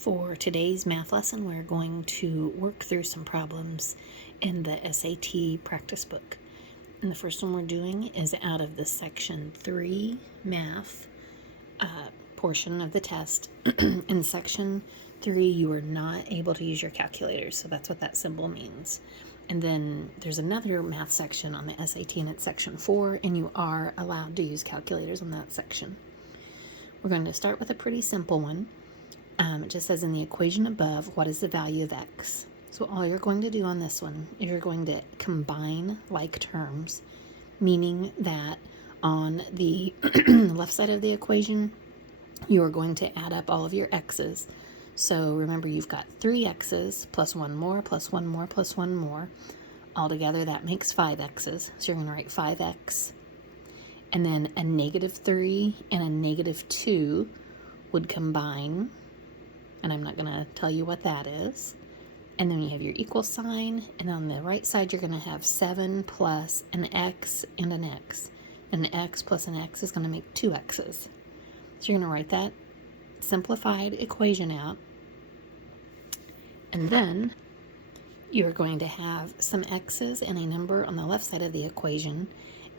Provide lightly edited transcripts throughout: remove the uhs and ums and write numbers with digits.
For today's math lesson, we're going to work through some problems in the SAT practice book. And the first one we're doing is out of the section 3 math portion of the test. In section 3, you are not able to use your calculators, so that's what that symbol means. And then there's another math section on the SAT, and it's section 4, and you are allowed to use calculators on that section. We're going to start with a pretty simple one. It just says in the equation above, what is the value of x? So all you're going to do on this one is you're going to combine like terms, meaning that on the left side of the equation, you are going to add up all of your x's. So remember, you've got 3 x's plus 1 more, plus 1 more, plus 1 more. Altogether, that makes 5 x's. So you're going to write 5x. And then a -3 and a -2 would combine, and I'm not going to tell you what that is. And then you have your equal sign, and on the right side you're going to have 7 plus an x and an x. And an x plus an x is going to make 2 x's. So you're going to write that simplified equation out. And then you're going to have some x's and a number on the left side of the equation,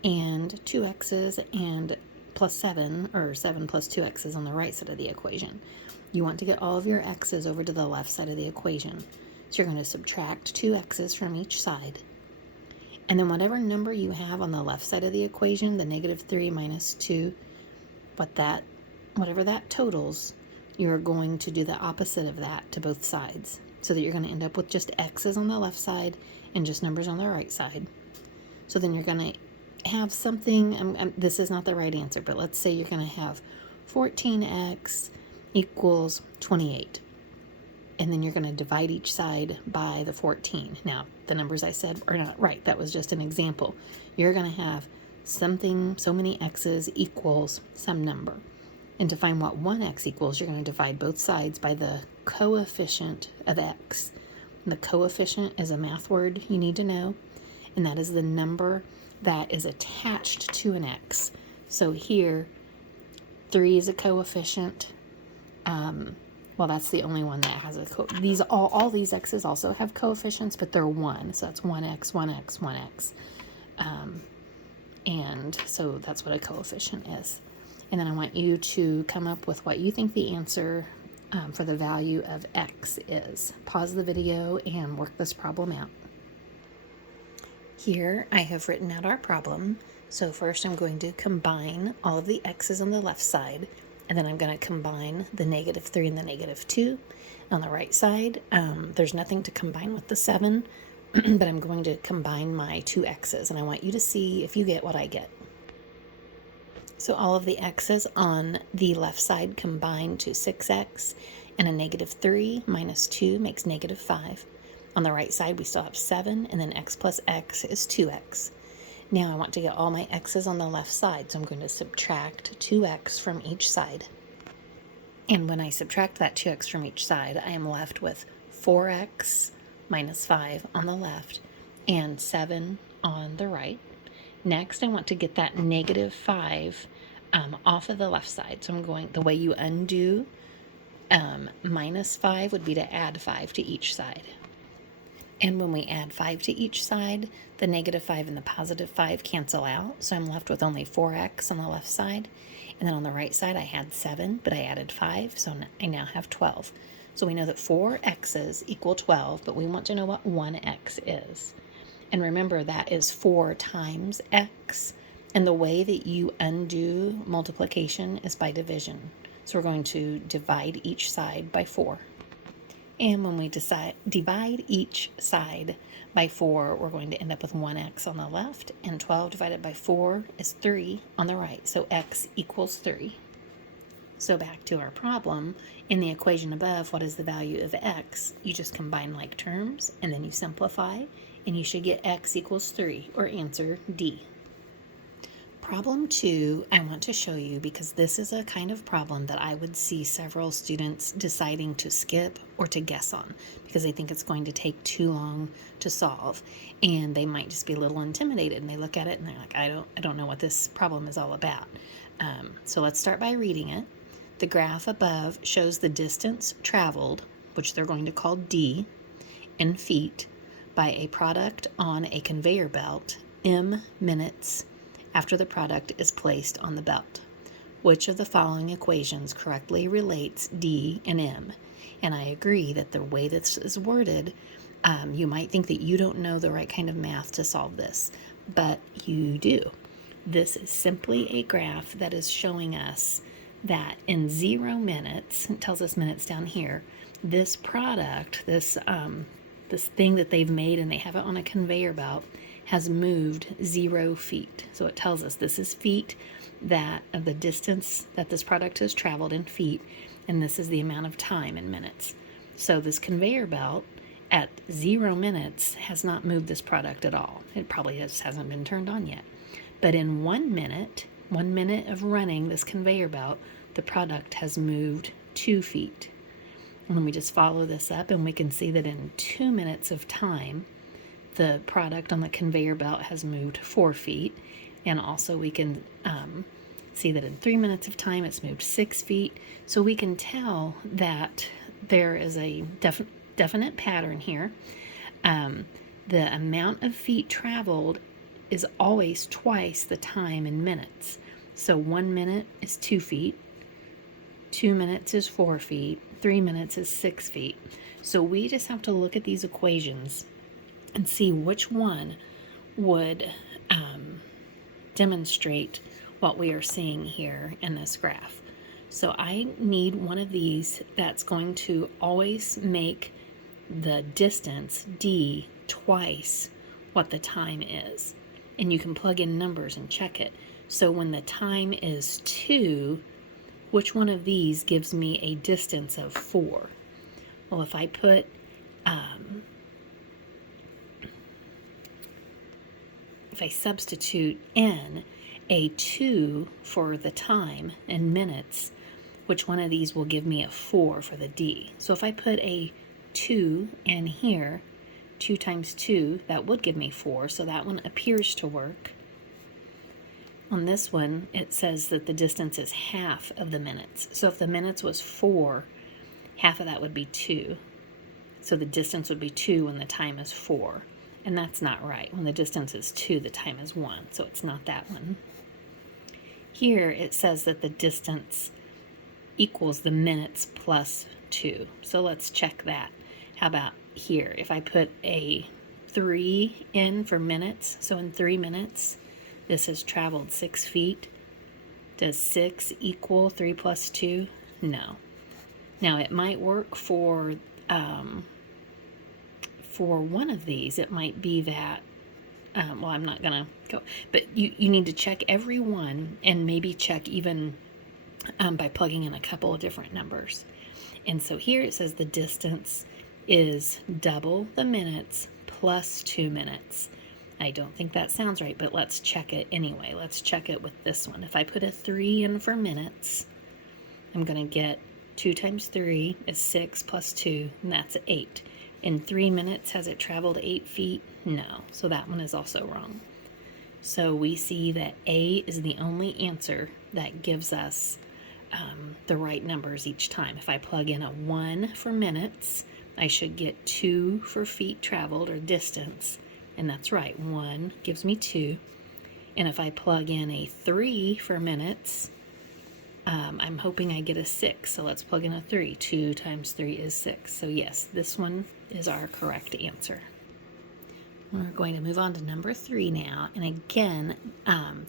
and 2 x's and plus 7, or 7 plus 2 x's on the right side of the equation. You want to get all of your x's over to the left side of the equation. So you're going to subtract 2 x's from each side. And then whatever number you have on the left side of the equation, the -3 minus 2, whatever that totals, you're going to do the opposite of that to both sides, so that you're going to end up with just x's on the left side and just numbers on the right side. So then you're going to have something, this is not the right answer, but let's say you're going to have 14x equals 28. And then you're going to divide each side by the 14. Now, the numbers I said are not right. That was just an example. You're going to have something, so many x's equals some number. And to find what 1x equals, you're going to divide both sides by the coefficient of x. And the coefficient is a math word you need to know, and that is the number that is attached to an x. So here, 3 is a coefficient. Well, that's the only one that has a all these x's also have coefficients, but they're 1. So that's 1x, 1x, 1x. And so that's what a coefficient is. And then I want you to come up with what you think the answer for the value of x is. Pause the video and work this problem out. Here I have written out our problem. So first I'm going to combine all of the x's on the left side, and then I'm going to combine the -3 and the -2. On the right side, there's nothing to combine with the 7, but I'm going to combine my 2 x's, and I want you to see if you get what I get. So all of the x's on the left side combine to 6x, and a -3 minus 2 makes -5. On the right side, we still have 7, and then x plus x is 2x. Now I want to get all my x's on the left side, so I'm going to subtract 2x from each side. And when I subtract that 2x from each side, I am left with 4x minus 5 on the left and 7 on the right. Next, I want to get that -5 off of the left side. So I'm going, the way you undo -5 would be to add 5 to each side. And when we add 5 to each side, the -5 and the +5 cancel out. So I'm left with only 4x on the left side. And then on the right side, I had 7, but I added 5. So I now have 12. So we know that 4 x's equal 12, but we want to know what 1x is. And remember, that is 4 times x. And the way that you undo multiplication is by division. So we're going to divide each side by 4. And when we divide each side by 4, we're going to end up with 1x on the left, and 12 divided by 4 is 3 on the right, so x equals 3. So back to our problem, in the equation above, what is the value of x? You just combine like terms, and then you simplify, and you should get x equals 3, or answer D. Problem 2, I want to show you because this is a kind of problem that I would see several students deciding to skip or to guess on because they think it's going to take too long to solve, and they might just be a little intimidated, and they look at it and they're like, I don't know what this problem is all about. So let's start by reading it. The graph above shows the distance traveled, which they're going to call D, in feet by a product on a conveyor belt m minutes after the product is placed on the belt. Which of the following equations correctly relates D and M? And I agree that the way this is worded, you might think that you don't know the right kind of math to solve this, but you do. This is simply a graph that is showing us that in 0 minutes, it tells us minutes down here, this product, this thing that they've made and they have it on a conveyor belt, has moved 0 feet. So it tells us this is feet, that of the distance that this product has traveled in feet, and this is the amount of time in minutes. So this conveyor belt at 0 minutes has not moved this product at all. It probably just hasn't been turned on yet. But in 1 minute of running this conveyor belt, the product has moved 2 feet. And then we just follow this up and we can see that in 2 minutes of time, the product on the conveyor belt has moved 4 feet. And also we can see that in 3 minutes of time, it's moved 6 feet. So we can tell that there is a definite pattern here. The amount of feet traveled is always twice the time in minutes. So 1 minute is 2 feet, 2 minutes is 4 feet, 3 minutes is 6 feet. So we just have to look at these equations and see which one would demonstrate what we are seeing here in this graph. So I need one of these that's going to always make the distance D twice what the time is. And you can plug in numbers and check it. So when the time is 2, which one of these gives me a distance of 4? Well, if I put if I substitute in a 2 for the time in minutes, which one of these will give me a 4 for the D? So if I put a 2 in here, 2 times 2, that would give me 4, so that one appears to work. On this one, it says that the distance is half of the minutes. So if the minutes was 4, half of that would be 2. So the distance would be 2 when the time is 4. And that's not right. When the distance is 2, the time is 1. So it's not that one. Here it says that the distance equals the minutes plus 2. So let's check that. How about here? If I put a 3 in for minutes, so in 3 minutes, this has traveled 6 feet. Does 6 equal 3 plus 2? No. Now it might work for one of these. It might be that, well, I'm not going to go, but you need to check every one and maybe check even by plugging in a couple of different numbers. And so here it says the distance is double the minutes plus 2 minutes. I don't think that sounds right, but let's check it anyway. Let's check it with this one. If I put a 3 in for minutes, I'm going to get 2 times 3 is 6 plus 2, and that's 8. In 3 minutes, has it traveled 8 feet? No. So that one is also wrong. So we see that A is the only answer that gives us the right numbers each time. If I plug in a 1 for minutes, I should get 2 for feet traveled or distance. And that's right, 1 gives me 2. And if I plug in a 3 for minutes, I'm hoping I get a 6. So let's plug in a 3. 2 times 3 is 6. So yes, this one is our correct answer. We're going to move on to number 3 now. And again,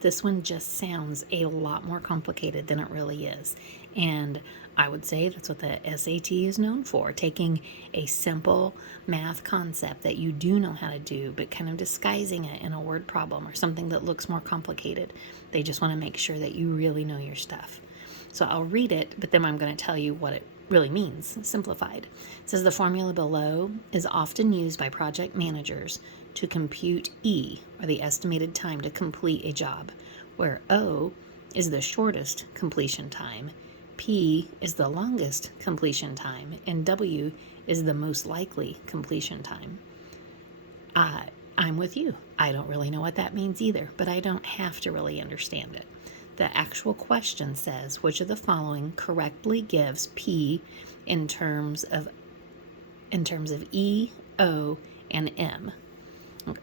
this one just sounds a lot more complicated than it really is. And I would say that's what the SAT is known for, taking a simple math concept that you do know how to do, but kind of disguising it in a word problem or something that looks more complicated. They just want to make sure that you really know your stuff. So I'll read it, but then I'm going to tell you what it really means, simplified. It says the formula below is often used by project managers to compute E, or the estimated time to complete a job, where O is the shortest completion time, P is the longest completion time, and W is the most likely completion time. I'm with you. I don't really know what that means either, but I don't have to really understand it. the actual question says, which of the following correctly gives P in terms of E, O, and M?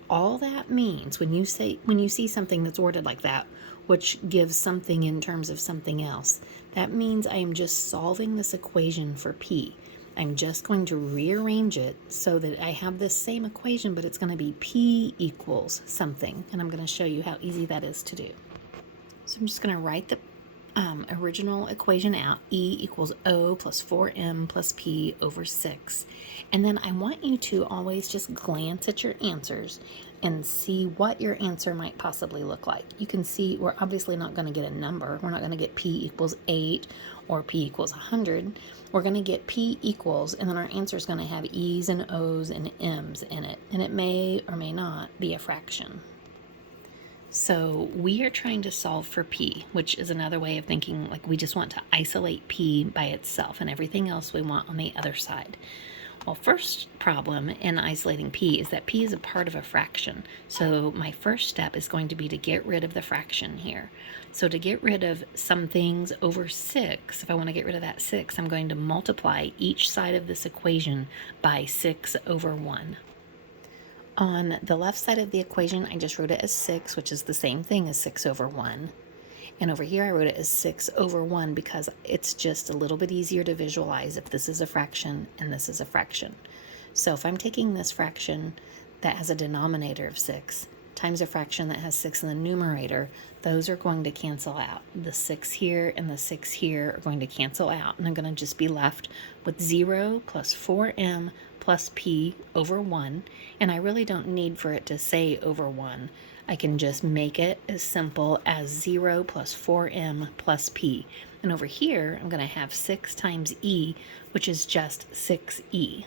All that means when you see something that's worded like that, which gives something in terms of something else, that means I am just solving this equation for P. I'm just going to rearrange it so that I have this same equation, but it's going to be P equals something, and I'm going to show you how easy that is to do. So I'm just going to write the original equation out, E equals O plus 4M plus P over 6. And then I want you to always just glance at your answers and see what your answer might possibly look like. You can see we're obviously not going to get a number. We're not going to get P equals 8 or P equals 100. We're going to get P equals, and then our answer is going to have E's and O's and M's in it. And it may or may not be a fraction. So we are trying to solve for P, which is another way of thinking like we just want to isolate P by itself and everything else we want on the other side. Well, first problem in isolating P is that P is a part of a fraction. So my first step is going to be to get rid of the fraction here. So to get rid of some things over 6, if I want to get rid of that 6, I'm going to multiply each side of this equation by 6 over 1. On the left side of the equation, I just wrote it as 6, which is the same thing as 6 over 1. And over here, I wrote it as 6 over 1 because it's just a little bit easier to visualize if this is a fraction and this is a fraction. So if I'm taking this fraction that has a denominator of 6 times a fraction that has 6 in the numerator, those are going to cancel out. The 6 here and the 6 here are going to cancel out, and I'm going to just be left with 0 plus 4m plus p over 1, and I really don't need for it to say over 1. I can just make it as simple as 0 plus 4m plus p. And over here, I'm going to have 6 times e, which is just 6e.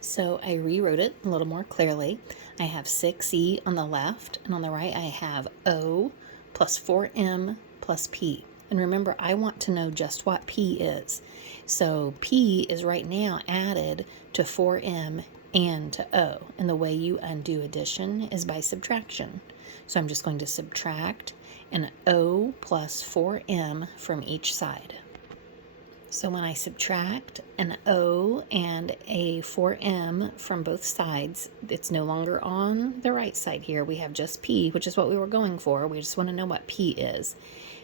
So I rewrote it a little more clearly. I have 6e on the left, and on the right I have o plus 4m plus p. And remember, I want to know just what p is. So p is right now added to 4m and to o. And the way you undo addition is by subtraction. So I'm just going to subtract an o plus 4m from each side. So when I subtract an o and a 4m from both sides, it's no longer on the right side here. We have just p, which is what we were going for. We just want to know what p is.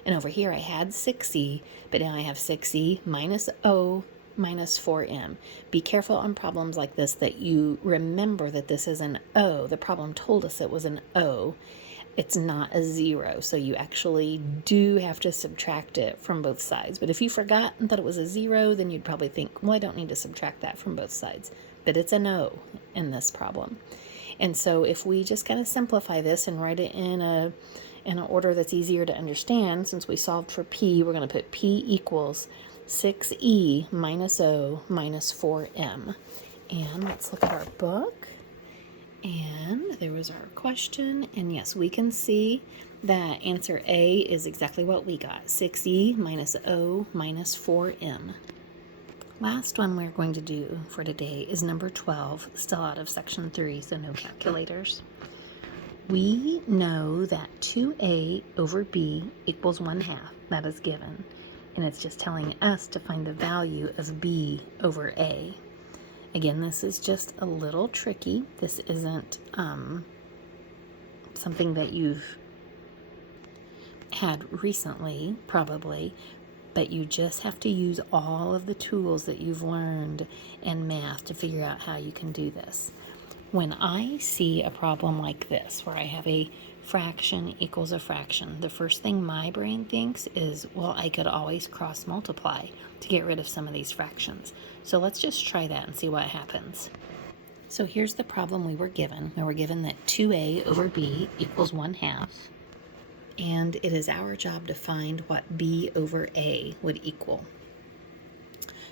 And over here I had 6e, but now I have 6e minus o minus 4m. Be careful on problems like this that you remember that this is an o. The problem told us it was an o. It's not a 0, so you actually do have to subtract it from both sides. But if you forgot and thought it was a 0, then you'd probably think, well, I don't need to subtract that from both sides. But it's an O in this problem. And so if we just kind of simplify this and write it in an order that's easier to understand, since we solved for P, we're going to put P equals 6e minus O minus 4m. And let's look at our book. And there was our question, and yes, we can see that answer A is exactly what we got, 6e minus O minus 4m. Last one we're going to do for today is number 12, still out of section 3, so no calculators. We know that 2a over b equals 1/2, that is given, and it's just telling us to find the value of b over a. Again, this is just a little tricky. This isn't something that you've had recently, probably, but you just have to use all of the tools that you've learned in math to figure out how you can do this. When I see a problem like this, where I have a fraction equals a fraction, the first thing my brain thinks is, well, I could always cross multiply to get rid of some of these fractions. So let's just try that and see what happens. So here's the problem we were given. We were given that 2a over b equals 1/2. And it is our job to find what b over a would equal.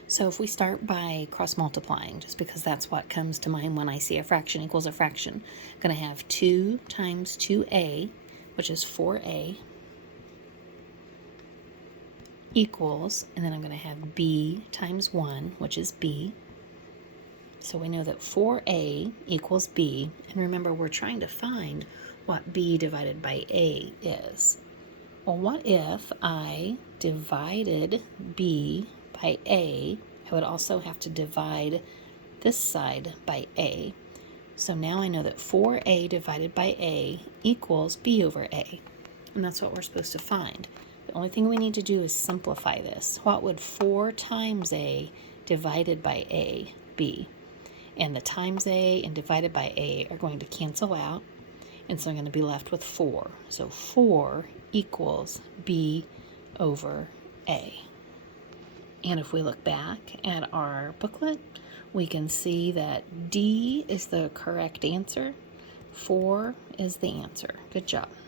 So if we start by cross multiplying, just because that's what comes to mind when I see a fraction equals a fraction, I'm going to have 2 times 2a, which is 4a, equals, and then I'm going to have b times 1, which is b. So we know that 4a equals b, and remember we're trying to find what b divided by a is. Well, what if I divided b by a? I would also have to divide this side by a. So now I know that 4a divided by a equals b over a. And that's what we're supposed to find. The only thing we need to do is simplify this. What would 4 times a divided by a be? And the times a and divided by a are going to cancel out. And so I'm going to be left with 4. So 4 equals b over a. And if we look back at our booklet, we can see that D is the correct answer. 4 is the answer. Good job.